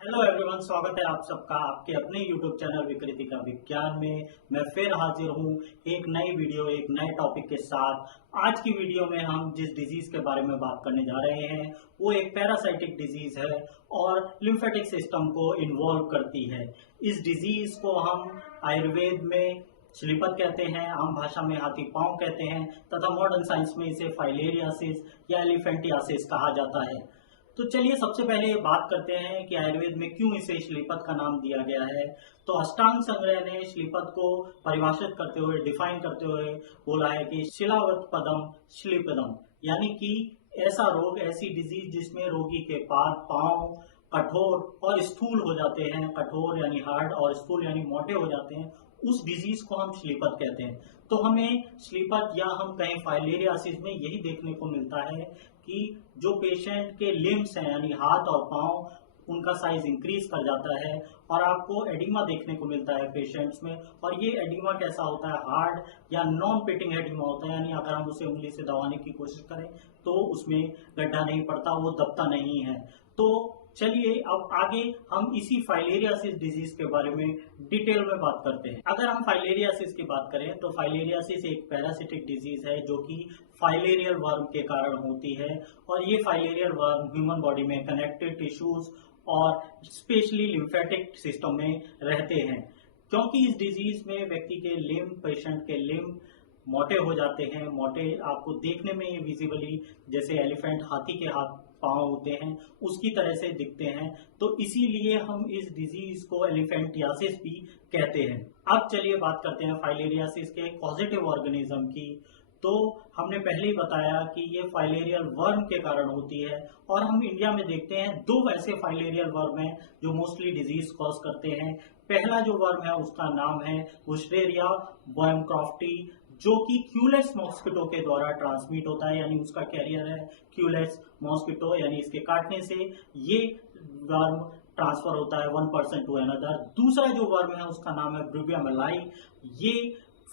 Hello everyone, स्वागत है आप सबका आपके अपने यूट्यूब चैनल विकृति का विज्ञान में। मैं फिर हाजिर हूँ एक नई वीडियो एक नए टॉपिक के साथ। आज की वीडियो में हम जिस डिजीज के बारे में बात करने जा रहे हैं वो एक पैरासाइटिक डिजीज है और लिम्फेटिक सिस्टम को इन्वॉल्व करती है। इस डिजीज को हम आयुर्वेद में श्लीपत कहते हैं, आम भाषा में हाथी पांव कहते हैं तथा मॉडर्न साइंस में इसे फाइलेरियासिस या एलिफेंटियासिस कहा जाता है। तो चलिए सबसे पहले ये बात करते हैं कि आयुर्वेद में क्यों इसे श्लीपत का नाम दिया गया है। तो अष्टांग संग्रह ने श्लीपत को परिभाषित करते हुए डिफाइन करते हुए बोला है कि शिलावत पदम श्लीपदम, यानी कि ऐसा रोग, ऐसी डिजीज जिसमें रोगी के पांव कठोर और स्थूल हो जाते हैं, कठोर यानी हार्ड और स्थूल यानी मोटे हो जाते हैं, उस डिजीज को हम श्लीपत कहते हैं। तो हमें श्लीपत या हम कहें फाइलेरियासिस में यही देखने को मिलता है कि जो पेशेंट के लिम्स हैं यानी हाथ और पांव, उनका साइज इंक्रीज कर जाता है और आपको एडिमा देखने को मिलता है पेशेंट्स में। और ये एडिमा कैसा होता है, हार्ड या नॉन पिटिंग एडिमा होता है, यानी अगर हम उसे उंगली से दबाने की कोशिश करें तो उसमें गड्ढा नहीं पड़ता, वो दबता नहीं है। तो चलिए अब आगे हम इसी फाइलेरियासिस डिजीज के बारे में डिटेल में बात करते हैं। अगर हम फाइलेरियासिस की बात करें तो फाइलेरियासिस एक पैरासिटिक डिजीज है जो कि फाइलेरियल वर्म के कारण होती है। और ये फाइलेरियल वर्म ह्यूमन बॉडी में कनेक्टिव टिश्यूज और स्पेशली लिम्फेटिक सिस्टम में रहते हैं। क्योंकि इस डिजीज में व्यक्ति के लिम्ब, पेशेंट के लिम्ब मोटे हो जाते हैं। मोटे आपको देखने में विजिबली जैसे एलिफेंट, हाथी के हाथ पांव होते हैं उसकी तरह से दिखते हैं, तो इसीलिए हम इस डिजीज को एलिफेंटियासिस भी कहते हैं। अब चलिए बात करते हैं फाइलेरियासिस के कॉजेटिव ऑर्गेनिज्म की। तो हमने पहले ही बताया कि ये फाइलेरियल वर्म के कारण होती है और हम इंडिया में देखते हैं दो ऐसे फाइलेरियल वर्म हैं जो मोस्टली डिजीज कॉज करते हैं। पहला जो वर्म है उसका नाम है वुशनेरिया बैमक्राफ्टी, जो कि क्यूलेक्स मॉस्किटो के द्वारा ट्रांसमिट होता है, यानी उसका कैरियर है क्यूलेक्स मॉस्किटो, यानी इसके काटने से ये वर्म ट्रांसफर होता है वन पर्सन टू अनदर। दूसरा जो वर्म है उसका नाम है ब्रूबिया मलाई, ये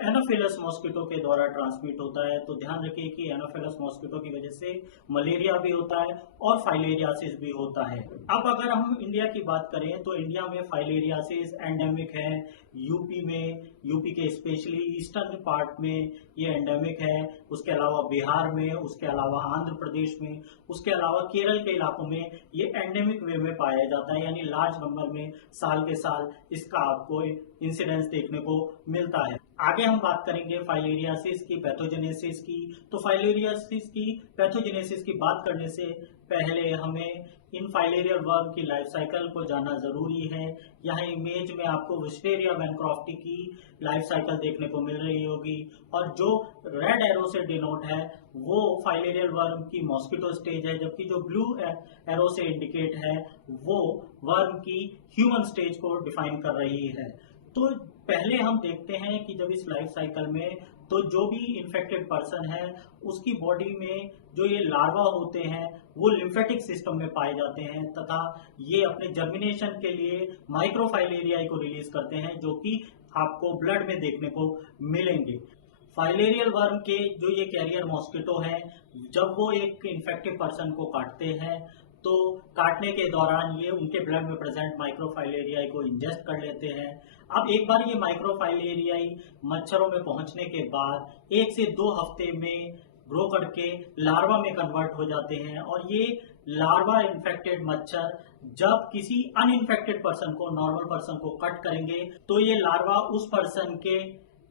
एनोफिलस मॉस्किटो के द्वारा ट्रांसमिट होता है। तो ध्यान रखिए कि एनोफिलस मॉस्किटो की वजह से मलेरिया भी होता है और फाइलेरियासिस भी होता है। अब अगर हम इंडिया की बात करें तो इंडिया में फाइलेरियासिस एंडेमिक है। यूपी में, यूपी के स्पेशली ईस्टर्न पार्ट में ये एंडेमिक है। उसके अलावा बिहार में, उसके अलावा आंध्र प्रदेश में, उसके अलावा केरल के इलाकों में ये एंडेमिक वे में पाया जाता है, यानी लार्ज नंबर में साल के साल इसका आपको इंसिडेंस देखने को मिलता है। आगे हम बात करेंगे फाइलेरियासिस की पैथोजेनेसिस की। तो फाइलेरियासिस की पैथोजेनेसिस की बात करने से पहले हमें इन फाइलेरियल वर्म की लाइफ साइकिल को जानना जरूरी है। यहाँ इमेज में आपको वुशनेरिया बैमक्राफ्टी की लाइफ साइकिल देखने को मिल रही होगी और जो रेड एरो से डिनोट है वो फाइलेरियल वर्म की मॉस्किटो स्टेज है, जबकि जो ब्लू एरो से इंडिकेट है वो वर्म की ह्यूमन स्टेज को डिफाइन कर रही है। तो पहले हम देखते हैं कि जब इस लाइफ साइकिल में तो जो भी इन्फेक्टेड पर्सन है उसकी बॉडी में जो ये लार्वा होते हैं वो लिम्फेटिक सिस्टम में पाए जाते हैं तथा ये अपने जर्मिनेशन के लिए माइक्रोफाइलेरिया को रिलीज करते हैं, जो कि आपको ब्लड में देखने को मिलेंगे। फाइलेरियल वर्म के जो ये कैरियर मॉस्किटो है, जब वो एक इन्फेक्टेड पर्सन को काटते हैं तो काटने के दौरान ये उनके ब्लड में प्रेजेंट माइक्रोफाइलेरिया को इंजेस्ट कर लेते हैं। अब एक बार ये माइक्रोफाइलेरिया मच्छरों में पहुंचने के बाद 1 से 2 हफ्ते में ग्रो करके लार्वा में कन्वर्ट हो जाते हैं और ये लार्वा इन्फेक्टेड मच्छर जब किसी अनइन्फेक्टेड पर्सन को, नॉर्मल पर्सन को कट करेंगे तो ये लार्वा उस पर्सन के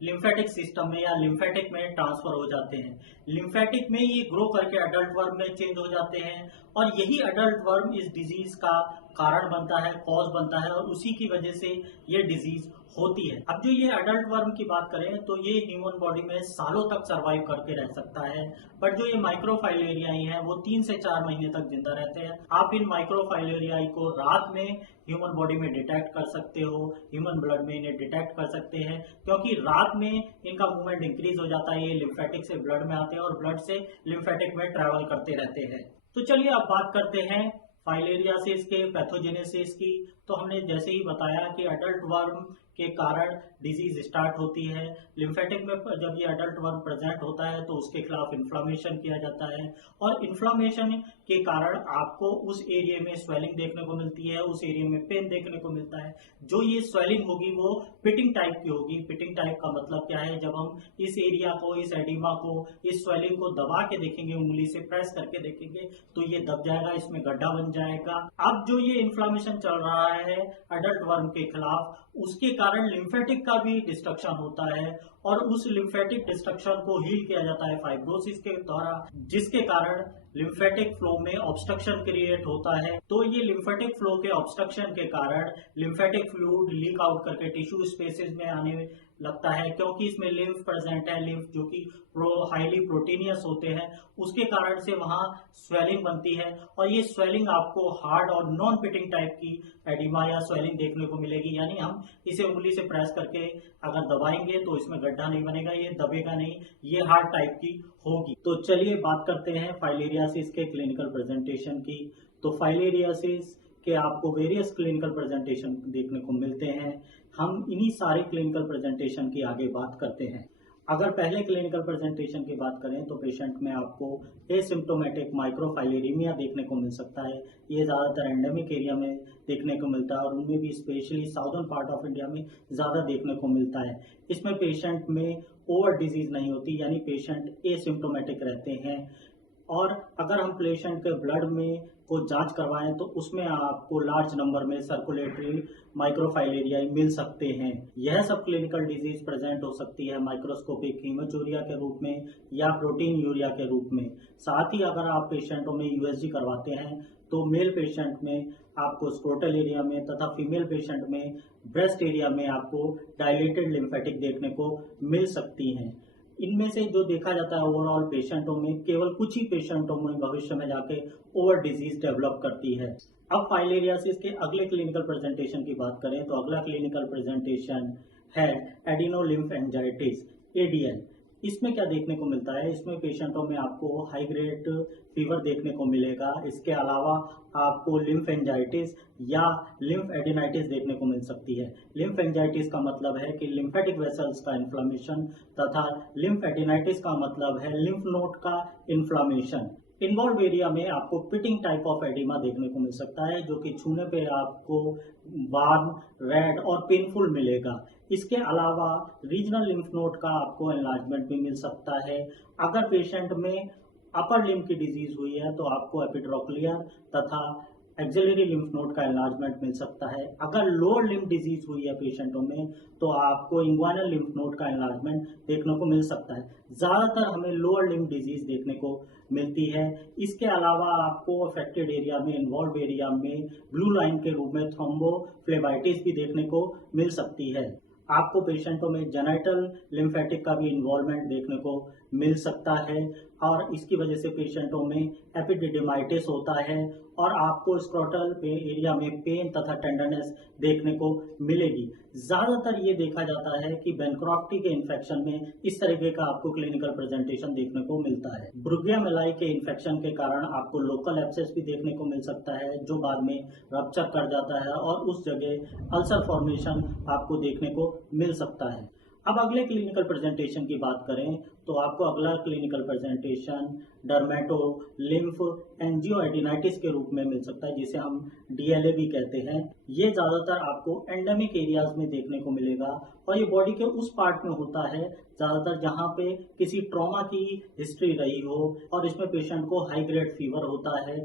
लिम्फेटिक सिस्टम में या लिम्फेटिक में ट्रांसफर हो जाते हैं। लिम्फेटिक में ये ग्रो करके अडल्ट वर्म में चेंज हो जाते हैं और यही अडल्ट वर्म इस डिजीज का कारण बनता है, कॉज बनता है और उसी की वजह से ये डिजीज होती है। अब जो ये अडल्ट वर्म की बात करें तो ये ह्यूमन बॉडी में सालों तक सरवाइव करके रह सकता है, बट जो ये माइक्रोफाइलेरिया है वो 3 से 4 महीने तक जिंदा रहते हैं। आप इन माइक्रोफाइलेरिया को रात में ह्यूमन बॉडी में डिटेक्ट कर सकते हो, ह्यूमन ब्लड में इन्हें डिटेक्ट कर सकते हैं, क्योंकि रात में इनका मूवमेंट इंक्रीज हो जाता है। ये लिम्फेटिक से ब्लड में आते हैं और ब्लड से लिम्फेटिक में ट्रेवल करते रहते हैं। तो चलिए अब बात करते हैं फाइलेरियासिस के पैथोजेनेसिस की। तो हमने जैसे ही बताया कि अडल्ट वर्म के कारण डिजीज स्टार्ट होती है। लिम्फेटिक में जब ये अडल्ट वर्म प्रेजेंट होता है तो उसके खिलाफ इन्फ्लामेशन किया जाता है, और इन्फ्लामेशन के कारण आपको उस एरिया में स्वेलिंग देखने को मिलती है, उस एरिया में पेन देखने को मिलता है। जो ये स्वेलिंग होगी वो पिटिंग टाइप की होगी। पिटिंग टाइप का मतलब क्या है? जब हम इस एरिया को, इस एडिमा को, इस स्वेलिंग को दबा के देखेंगे, उंगली से प्रेस करके देखेंगे, तो ये दब जाएगा, इसमें गड्ढा बन जाएगा। अब जो ये इन्फ्लामेशन चल रहा है अडल्ट वर्म के खिलाफ, उसके कारण लिम्फेटिक का भी डिस्ट्रक्शन होता है, और उस लिम्फेटिक डिस्ट्रक्शन को हील किया जाता है फाइब्रोसिस के द्वारा, जिसके कारण लिम्फेटिक फ्लो में ऑब्स्ट्रक्शन क्रिएट होता है। तो ये लिम्फेटिक फ्लो के ऑब्स्ट्रक्शन के कारण लिम्फेटिक फ्लूइड लीक आउट करके टिश्यू स्पेसेस में आने लगता है, क्योंकि इसमें लिम्फ प्रेजेंट है, लिम्फ जो कि हाईली प्रोटीनियस होते हैं, उसके कारण से वहां स्वेलिंग बनती है, और ये स्वेलिंग आपको हार्ड और नॉन पिटिंग टाइप की एडिमा या स्वेलिंग देखने को मिलेगी। यानी हम इसे उंगली से प्रेस करके अगर दबाएंगे तो इसमें गड्ढा नहीं बनेगा, ये दबेगा नहीं, ये हार्ड टाइप की होगी। तो चलिए बात करते हैं फाइलेरियासिस के क्लिनिकल प्रेजेंटेशन की। तो फाइलेरियासिस के आपको वेरियस क्लिनिकल प्रेजेंटेशन देखने को मिलते हैं। हम इन्हीं सारे क्लिनिकल प्रेजेंटेशन की आगे बात करते हैं। अगर पहले क्लिनिकल प्रेजेंटेशन की बात करें तो पेशेंट में आपको एसिम्प्टोमेटिक माइक्रोफाइलेरिमिया देखने को मिल सकता है। ये ज़्यादातर एंडेमिक एरिया में देखने को मिलता है, और उनमें भी specially southern part of India में ज़्यादा देखने को मिलता है। इसमें पेशेंट में ओवर डिजीज नहीं होती, यानी पेशेंट एसिम्प्टोमेटिक रहते हैं। और अगर हम पेशेंट के ब्लड में को जांच करवाएं तो उसमें आपको लार्ज नंबर में सर्कुलेटरी माइक्रोफाइलेरिया मिल सकते हैं। यह सब क्लिनिकल डिजीज प्रेजेंट हो सकती है माइक्रोस्कोपिक हीमोचूरिया के रूप में या प्रोटीन यूरिया के रूप में। साथ ही अगर आप पेशेंटों में यूएसजी करवाते हैं तो मेल पेशेंट में आपको स्क्रोटल एरिया में तथा फीमेल पेशेंट में ब्रेस्ट एरिया में आपको डायलेटेड लिम्फेटिक देखने को मिल सकती हैं। इनमें से जो देखा जाता है ओवरऑल पेशेंटों में, केवल कुछ ही पेशेंटों में भविष्य में जाके ओवर डिजीज डेवलप करती है। अब फाइलेरियासिस के अगले क्लिनिकल प्रेजेंटेशन की बात करें तो अगला क्लिनिकल प्रेजेंटेशन है एडिनोलिम्फेंजाइटिस, एडीएल। इसमें क्या देखने को मिलता है? इसमें पेशेंटों में आपको हाई ग्रेड फीवर देखने को मिलेगा। इसके अलावा आपको लिम्फेंजाइटिस या लिम्फ एडिनाइटिस देखने को मिल सकती है। लिम्फेंजाइटिस का मतलब है कि लिम्फेटिक वेसल्स का इन्फ्लामेशन, तथा लिम्फ एडिनाइटिस का मतलब है लिम्फ नोड का इन्फ्लामेशन। इन्वॉल्व एरिया में आपको पिटिंग टाइप ऑफ एडिमा देखने को मिल सकता है, जो कि छूने पे आपको वार्म, रेड और पेनफुल मिलेगा। इसके अलावा रीजनल लिम्फ नोड का आपको एनलार्जमेंट भी मिल सकता है। अगर पेशेंट में अपर लिम्फ की डिजीज हुई है तो आपको एपिट्रोक्लियर तथा एक्सिलरी लिम्फ नोड का एनलार्जमेंट मिल सकता है। अगर लोअर लिम्फ डिजीज हुई है पेशेंटों में तो आपको इंग्वाइनल लिम्फ नोड का एनलार्जमेंट देखने को मिल सकता है। ज्यादातर हमें लोअर लिम्फ डिजीज देखने को मिलती है। इसके अलावा आपको अफेक्टेड एरिया में, इन्वॉल्व एरिया में ब्लू लाइन के रूप में थ्रोम्बोफ्लेबाइटिस भी देखने को मिल सकती है। आपको पेशेंटों में जेनाइटल लिम्फेटिक का भी इन्वॉल्वमेंट देखने को मिल सकता है, और इसकी वजह से पेशेंटों में एपिडिडिमाइटिस होता है, और आपको स्क्रोटल एरिया में पेन तथा टेंडरनेस देखने को मिलेगी। ज्यादातर ये देखा जाता है कि बेनक्रॉफ्टी के इन्फेक्शन में इस तरीके का आपको क्लिनिकल प्रेजेंटेशन देखने को मिलता है। ब्रुगिया मेलाई के इन्फेक्शन के कारण आपको लोकल एब्सेस भी देखने को मिल सकता है, जो बाद में रप्चर कर जाता है और उस जगह अल्सर फॉर्मेशन आपको देखने को मिल सकता है। अब अगले क्लिनिकल प्रेजेंटेशन की बात करें तो आपको अगला क्लिनिकल प्रेजेंटेशन डर्मेटो लिम्फ एंजियोएडिनाइटिस के रूप में मिल सकता है, जिसे हम डीएलए भी कहते हैं। ये ज्यादातर आपको एंडेमिक एरियाज में देखने को मिलेगा, और ये बॉडी के उस पार्ट में होता है ज्यादातर जहां पे किसी ट्रॉमा की हिस्ट्री रही हो, और इसमें पेशेंट को हाई ग्रेड फीवर होता है।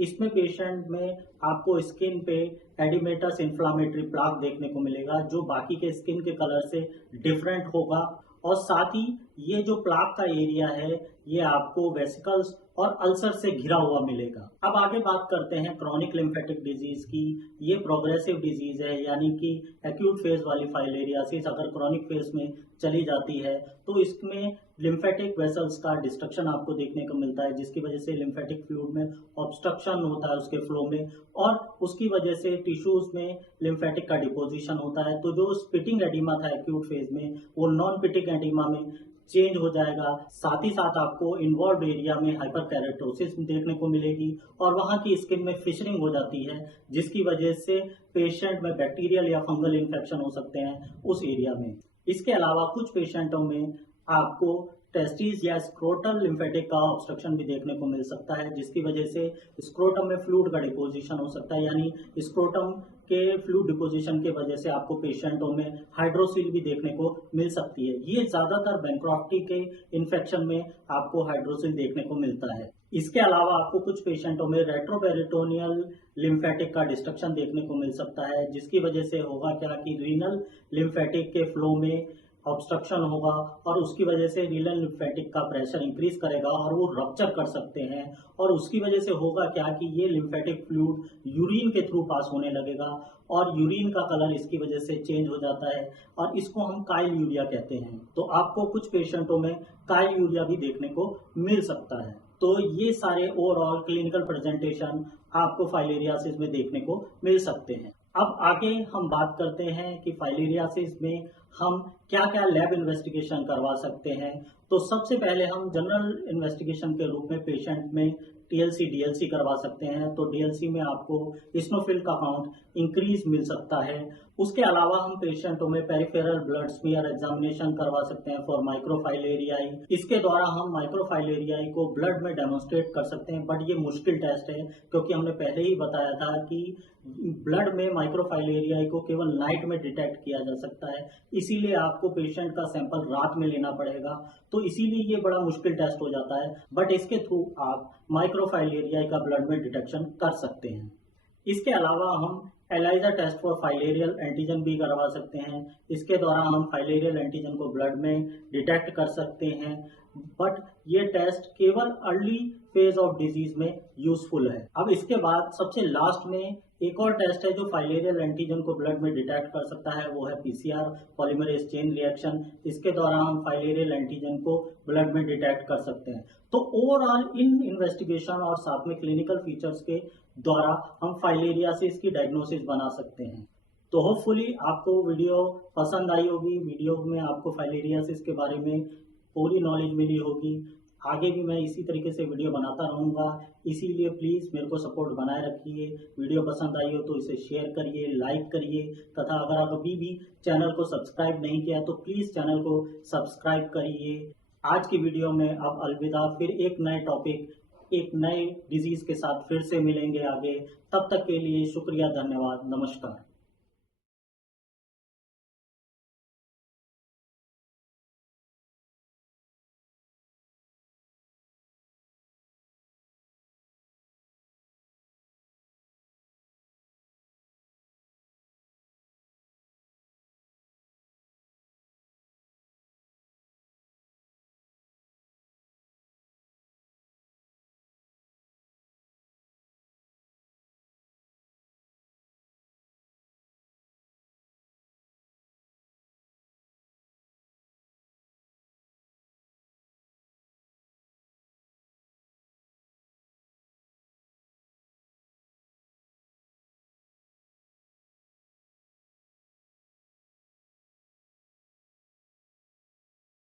इसमें पेशेंट में आपको स्किन पे एडिमेटस इन्फ्लामेटरी प्लाक देखने को मिलेगा, जो बाकी के स्किन के कलर से डिफरेंट होगा, और साथ ही ये जो प्लाक का एरिया है ये आपको वेसिकल्स और अल्सर से घिरा हुआ मिलेगा। अब आगे बात करते हैं क्रॉनिक लिम्फेटिक डिजीज की। ये प्रोग्रेसिव डिजीज है, यानी कि एक्यूट फेज वाली फाइलेरियासिस अगर क्रॉनिक फेज में चली जाती है तो इसमें लिम्फेटिक वेसल्स का डिस्ट्रक्शन आपको देखने को मिलता है, जिसकी वजह से लिम्फेटिक फ्लूइड में ऑब्स्ट्रक्शन होता है उसके फ्लो में, और उसकी वजह से टिश्यूज में लिम्फेटिक का डिपोजिशन होता है। तो जो स्पिटिंग एडिमा था एक्यूट फेज में, वो नॉन पिटिक एडिमा में चेंज हो जाएगा। साथ ही साथ आपको इन्वॉल्व एरिया में हाइपरकेरेटोसिस देखने को मिलेगी और वहां की स्किन में फिशरिंग हो जाती है, जिसकी वजह से पेशेंट में बैक्टीरियल या फंगल इन्फेक्शन हो सकते हैं उस एरिया में। इसके अलावा कुछ पेशेंटों में आपको टेस्टिस या स्क्रोटल लिम्फेटिक का ऑब्स्ट्रक्शन भी देखने को मिल सकता है, जिसकी वजह से स्क्रोटम में फ्लूइड का डिपोजिशन हो सकता है, यानी स्क्रोटम के फ्लूइड डिपोजिशन के वजह से आपको पेशेंटों में हाइड्रोसिल भी देखने को मिल सकती है। ये ज्यादातर बैंक्रोफ्टी के इन्फेक्शन में आपको हाइड्रोसिल देखने को मिलता है। इसके अलावा आपको कुछ पेशेंटों में रेट्रोपेरिटोनियल लिम्फेटिक का डिस्ट्रक्शन देखने को मिल सकता है, जिसकी वजह से होगा क्या कि रीनल लिम्फेटिक के फ्लो में ऑब्स्ट्रक्शन होगा और उसकी वजह से रीनल लिम्फेटिक का प्रेशर इंक्रीज करेगा और वो रप्चर कर सकते हैं, और उसकी वजह से होगा क्या कि ये लिम्फेटिक फ्लूइड यूरिन के थ्रू पास होने लगेगा और यूरिन का कलर इसकी वजह से चेंज हो जाता है और इसको हम काइल यूरिया कहते हैं। तो आपको कुछ पेशेंटों में काइल यूरिया भी देखने को मिल सकता है। तो ये सारे ओवरऑल क्लिनिकल प्रेजेंटेशन आपको फाइलेरियासिस में देखने को मिल सकते हैं। अब आगे हम बात करते हैं कि फाइलेरियासिस में हम क्या क्या लैब इन्वेस्टिगेशन करवा सकते हैं। तो सबसे पहले हम जनरल इन्वेस्टिगेशन के रूप में पेशेंट में टीएलसी डीएलसी करवा सकते हैं। तो डीएलसी में आपको इस्नोफिल का काउंट इंक्रीज मिल सकता है। उसके अलावा हम पेशेंटों में पेरिफेरल ब्लड स्मीयर एग्जामिनेशन करवा सकते हैं फॉर माइक्रोफाइलेरियाई। इसके द्वारा हम माइक्रोफाइलेरियाई को ब्लड में डेमोन्स्ट्रेट कर सकते हैं, बट ये मुश्किल टेस्ट है क्योंकि हमने पहले ही बताया था कि ब्लड में माइक्रोफाइलेरियाई को केवल नाइट में डिटेक्ट किया जा सकता है, इसीलिए आपको पेशेंट का सैंपल रात में लेना पड़ेगा। तो इसीलिए ये बड़ा मुश्किल टेस्ट हो जाता है, बट इसके थ्रू आप माइक्रोफाइलेरियाई का ब्लड में डिटेक्शन कर सकते हैं। इसके अलावा हम ELISA test for filarial antigen भी करवा सकते हैं। इसके द्वारा हम फाइलेरियल एंटीजन को ब्लड में डिटेक्ट कर सकते हैं, बट ये टेस्ट केवल अर्ली फेज ऑफ डिजीज में यूजफुल है। अब इसके बाद सबसे लास्ट में एक और टेस्ट है जो फाइलेरियल एंटीजन को ब्लड में डिटेक्ट कर सकता है, वो है पीसीआर पॉलीमरेज चेन रिएक्शन। इसके द्वारा हम फाइलेरियल एंटीजन को ब्लड में डिटेक्ट कर सकते हैं। तो ओवरऑल इन इन्वेस्टिगेशन और साथ में क्लिनिकल फीचर्स के द्वारा हम फाइलेरियासिस की डायग्नोसिस बना सकते हैं। तो होपफुली आपको वीडियो पसंद आई होगी। वीडियो में आपको फाइलेरियासिस के बारे में पूरी नॉलेज मिली होगी। आगे भी मैं इसी तरीके से वीडियो बनाता रहूंगा, इसीलिए प्लीज़ मेरे को सपोर्ट बनाए रखिए। वीडियो पसंद आई हो तो इसे शेयर करिए, लाइक करिए, तथा अगर आप अभी भी चैनल को सब्सक्राइब नहीं किया तो प्लीज़ चैनल को सब्सक्राइब करिए। आज की वीडियो में अब अलविदा, फिर एक नए टॉपिक, एक नए डिजीज के साथ फिर से मिलेंगे आगे। तब तक के लिए शुक्रिया, धन्यवाद, नमस्कार।